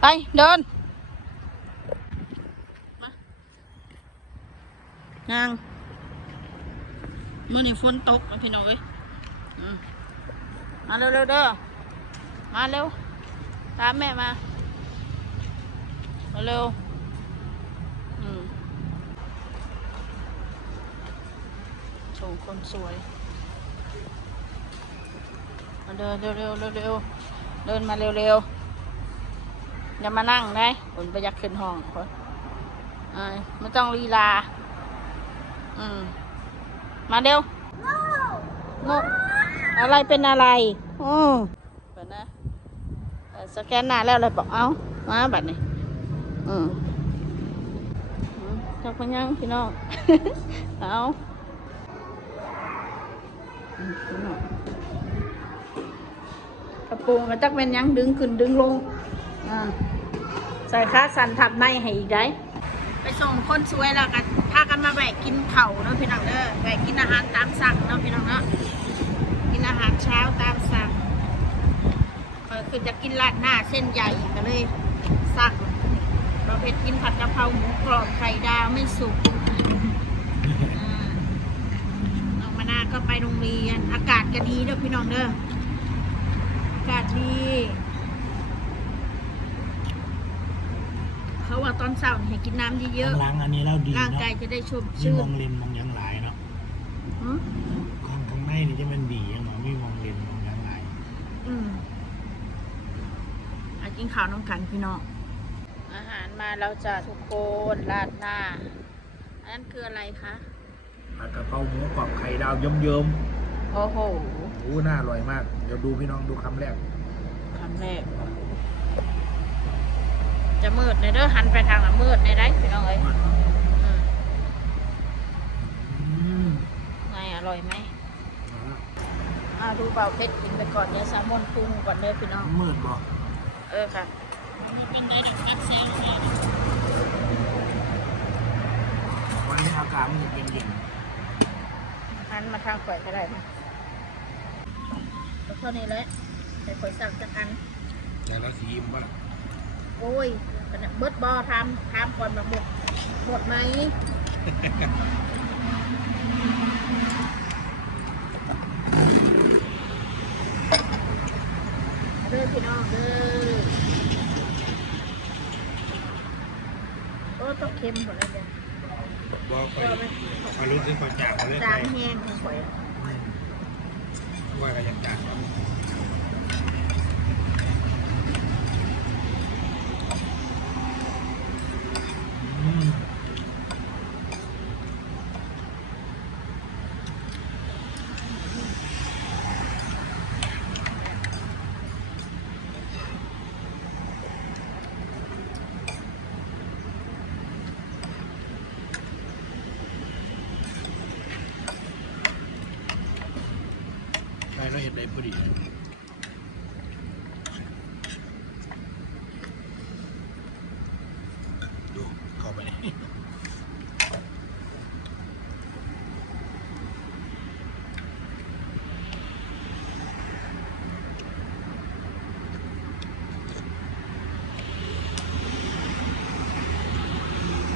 ไป เดินมาย่างมื่อนี้ฝนตกแล้วพี่น้องเอ้ยมาเร็วๆเด้อ มาเร็ว ตามแม่มา มาเร็วอืมโชว์คนสวย มาเดินเร็วๆเร็วๆเดินมาเร็วๆ อย่ามานั่งได้คนไปยักขึ้นห้องคนอ่าไม่ต้องลีลา อืม มาเร็วงกอะไรเป็นอะไร อืมเปิดนะเอ่อสแกนหน้าแล้วเลยบอกเอามาบัดนี้ อืมอืมจักมันยังพี่น้อง เอาอืมพี่น้องกระโปรงก็จักเป็นหยังดึงขึ้นดึงลงอ่า ใส่ค่าสันทับในให้อีกได้ ไปส่งคนสวยแล้วกันพากันมาแวะกินเข่าเนาะพี่น้องเด้อแวะกินอาหารตามสั่งเนาะพี่น้องเนาะกินอาหารเช้าตามสั่งคือจะกินราดหน้าเส้นใหญ่ก็เลยสั่งเราเพชรกินผัดกะเพราหมูกรอบไข่ดาวไม่สุกอ่าน้องมานาก็ไปโรงเรียน อากาศก็ดีเด้อพี่น้องเด้ออากาศดี เขา ว่าตอนเช้าให้กินน้ำเยอะข้างหล้างอันนี้เราดีๆร่างเนาะกายจะได้ชุ่มมีชื่มนองเลนมองหยังหลายเนาะหืมข้างข้างในนี่จะเป็นบียังหรอมีมองเลนมองหยังหลายอืมอากินข้าวน้องกันพี่น้องอาหารมาแล้วจ้ะทุกคนราดหน้า อันนั้นคืออะไรคะผัดกะเพราหมูกรอบไข่ดาวเยิ้มโอ้โหๆโอ้น่าอร่อยมาก เดี๋ยวดูพี่น้องดูคำแรกคำแรก จะมืดในเด้อหันไปทางละมืดในได้พี่น้องเอ้ยอืมอืมไงอร่อยไหมอ่าดูเปล่าเพชรกินไปก่อนเดี๋ยวแซลมอนปรุงก่อนเด้อพี่น้อง มืดบ่เออค่ะเป็นไงดักกัดแซงเนี่ยวันนี้อากาศมันจะเป็นเย็นหันมาทางข่อยก็ได้นะแล้วเท่านี้แหละใส่ข่อยสั่งจักอันแต่ละสีอิ่มป่ะ โอ้ยเป็นเบิดบอทำทำก่อนมาหมดหมดไหมเด้อพี่น้องเด้อโอ้ต้องเค็มหมดเลยเนี่ยบอกไปเออมันมาลุ้นซื้อปลาจ่ามาเลยจางแห้งของข่อยว่ากันอย่างจ่าอืม ใช่เราเห็นได้พอดีดูเข้าไป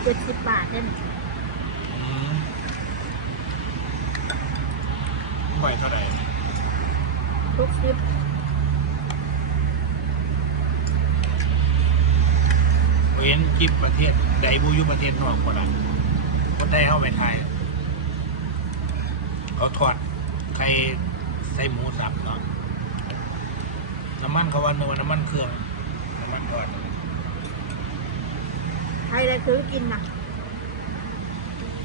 เจ็ดสิบบาทได้ไหมอืมไหวเท่าไหร่ ทุกสิบเว้นคลิปประเทศใดบูอยุประเทศนอกคนละคนไทยเข้าไปไทยเขาทอดไข่ใส่หมูสับเนาะน้ำมันเขาว่าเนื้อน้ำมันเครื่องน้ำมันทอดใครได้ซื้อกินนะ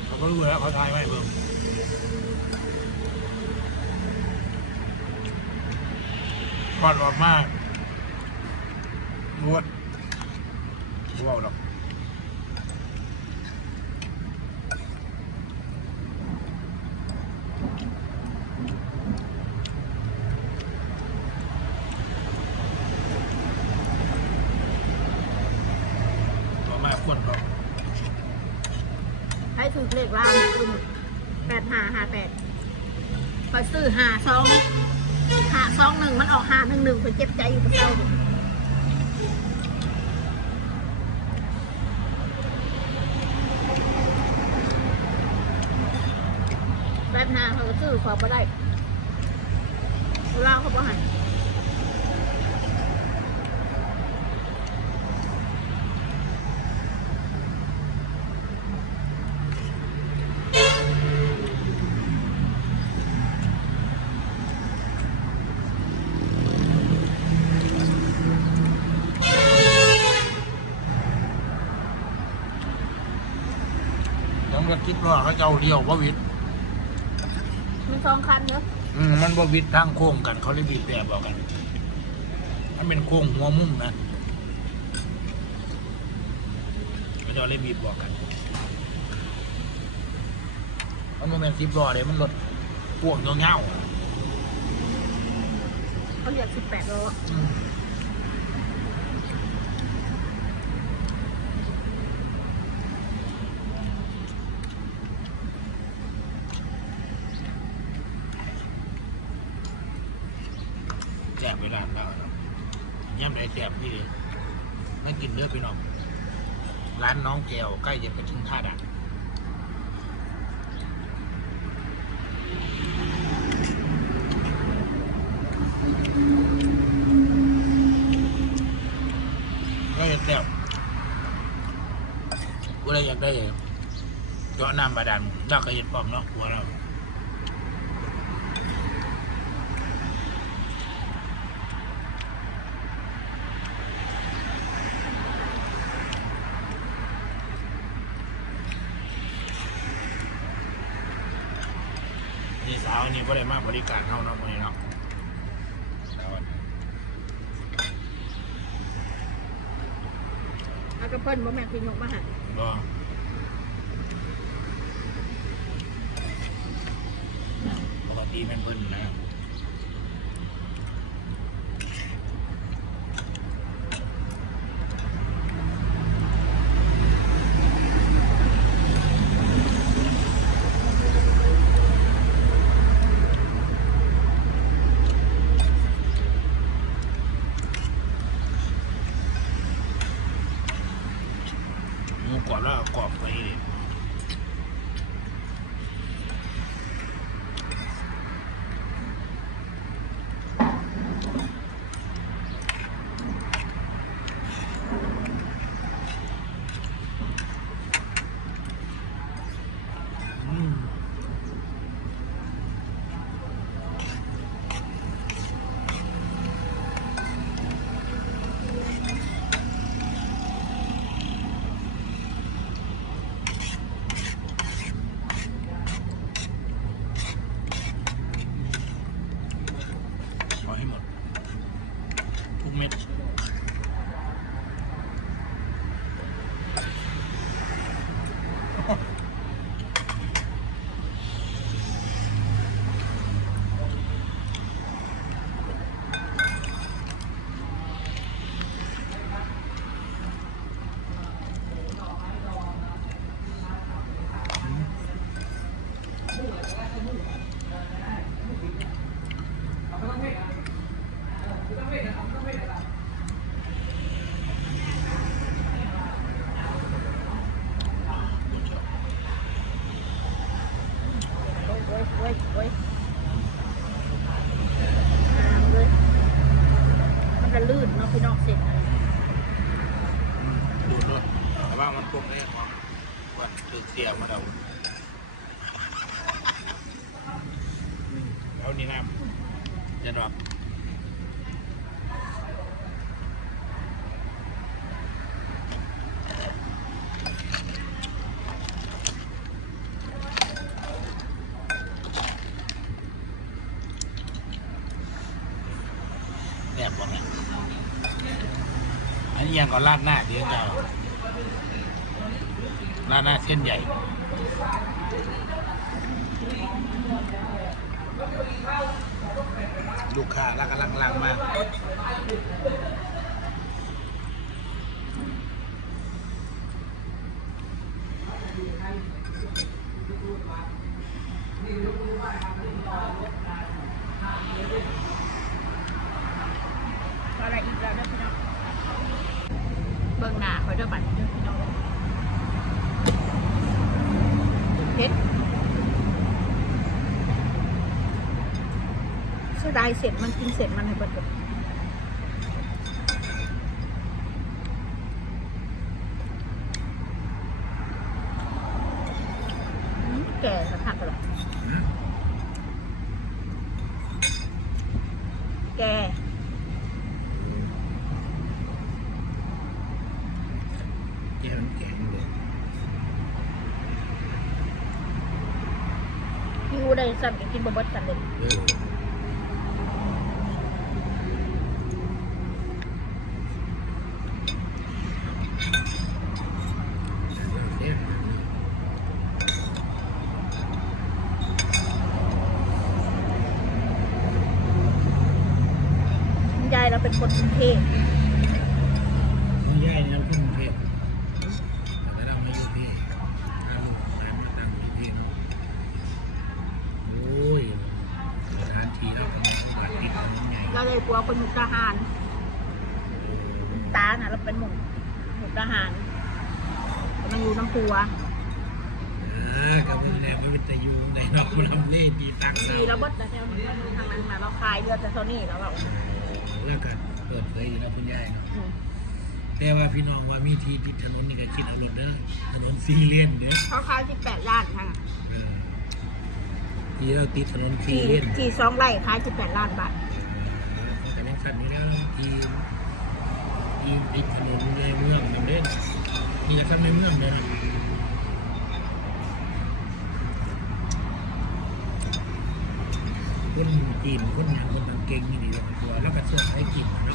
เขาก็รู้แล้วเขาทายไว้เบิ่ง ทอดออกมากรวดว้าวดอกต่อมาขวดก็ให้ถือเลขล่างคุณแปดห้าห้าแปดคอยซื้อห้าสอง หาสองหนึ่งมันออกหาหนึ่งหนึ่งไปเจ็บใจอยู่กับเราแบบนาเขาซื้อของมาได้เราเขาบ่หัน ต้องรถคิดว่าเขาจะเอาเลี้ยวว่าวิทย์มีสองคันเนอะอืมมันบ่วิทย์ทางโค้งกัน เขาเลยบีบแต่บอกกัน มันเป็นโค้งหัวมุมนะเขาจะเลยบีบบอกกัน มันบ่แม่นสิบล้อเลยมันรถพ่วงเงาเขาเรียกสิบแปดโล ๆอืม แจกเวลาแล้วย่ำไหนแจกพี่เลยไม่กินเลือพี่น้อง ร้านน้องแก้วใกล้จะไปถึงท่าดักก็จะแซ่บกูเลยอยากได้เจาะน้ำบาดาลเราก็เห็นปอมเนาะหัวเรา นี่สาวนี่ก็ได้มาบริการเท่าเนาะคนนี้เนาะสาวแล้วก็เพิ่นบ่แม่นพี่นกมาใหันก็ปกติแม่นเพิ่นนะหมูกรอบ แล้วก็กรอบไปนี่อืมเอาให้หมด ทุกเม็ด โอ้ยโอ้ยโอ้ยโอ้ยงามเลยมันจะลื่นเนาะพี่น้องเสร็จ ดูดด้วยแต่ว่ามัน พวกนี้ของว่าถือเสียมาแล้วแล้วนี่น้ำจะดอกแบบว่าไงอันนี้ยังก็ราดหน้าเดี๋ยวจะ หน้าหน้าเส้นใหญ่ลูกค้ารักกำลังลังมาก อะไรอีกแล้วเด้อพี่น้องเบิ่งหน้าคอยเด้อบัดนี้เด้อพี่น้องเผ็ด สียดายเสร็จมันกินเสร็จมันให้เบิดแก่สักพักเลยแก่แก้วน้ำแข็งเลยพี่อูได้สั่งกินบะเบิดกันเลย เออเรียก ยาย เราเป็นคนกรุงเทพคุณยายเราขึ้นกรุงเทพแต่เราไม่อยู่ที่อาลูกหลานมาตั้งอยู่ที่เนาะโอ้ยสถานที่เราก็ไม่ต้องการติดถนนใหญ่เราเลยกลัวคนมุกดาหารตาน่ะเราเป็นหมุกมุกดาหารมันอยู่น้ำปัวเออกับมันแล้วมันเป็นตะยูได้เนาะคุณทำนี่ดีตักดีเราแล้วเบดนะแถวนี้ทางนั้นมาเราขายเรือแต่เท่านี้แล้วเรา แล้วก็เปิดเผยอยู่แล้วคุณยายเนาะอืมแต่ว่าพี่น้องว่ามีที่ติดถนนนี่ก็คิดเอารถเด้อถนนซีเลนเด้อเขาขายที่แปดล้านค่ะเออที่เราติดถนนซีที่เลนที่สองไร่ขายที่แปดล้านบาทแต่ยังสั่นนี่แล้วที่ที่ติดถนนในเมืองนำเด้อนี่ก็ทำในเมืองเด้อ ขึ้นตีนขึ้นหนังขึ้นหนังเก่งนี่ดีเลยตัวแล้วก็เสื้อให้กินไ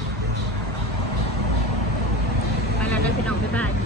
ปแล้วนะพี่น้องบ๊ายบาย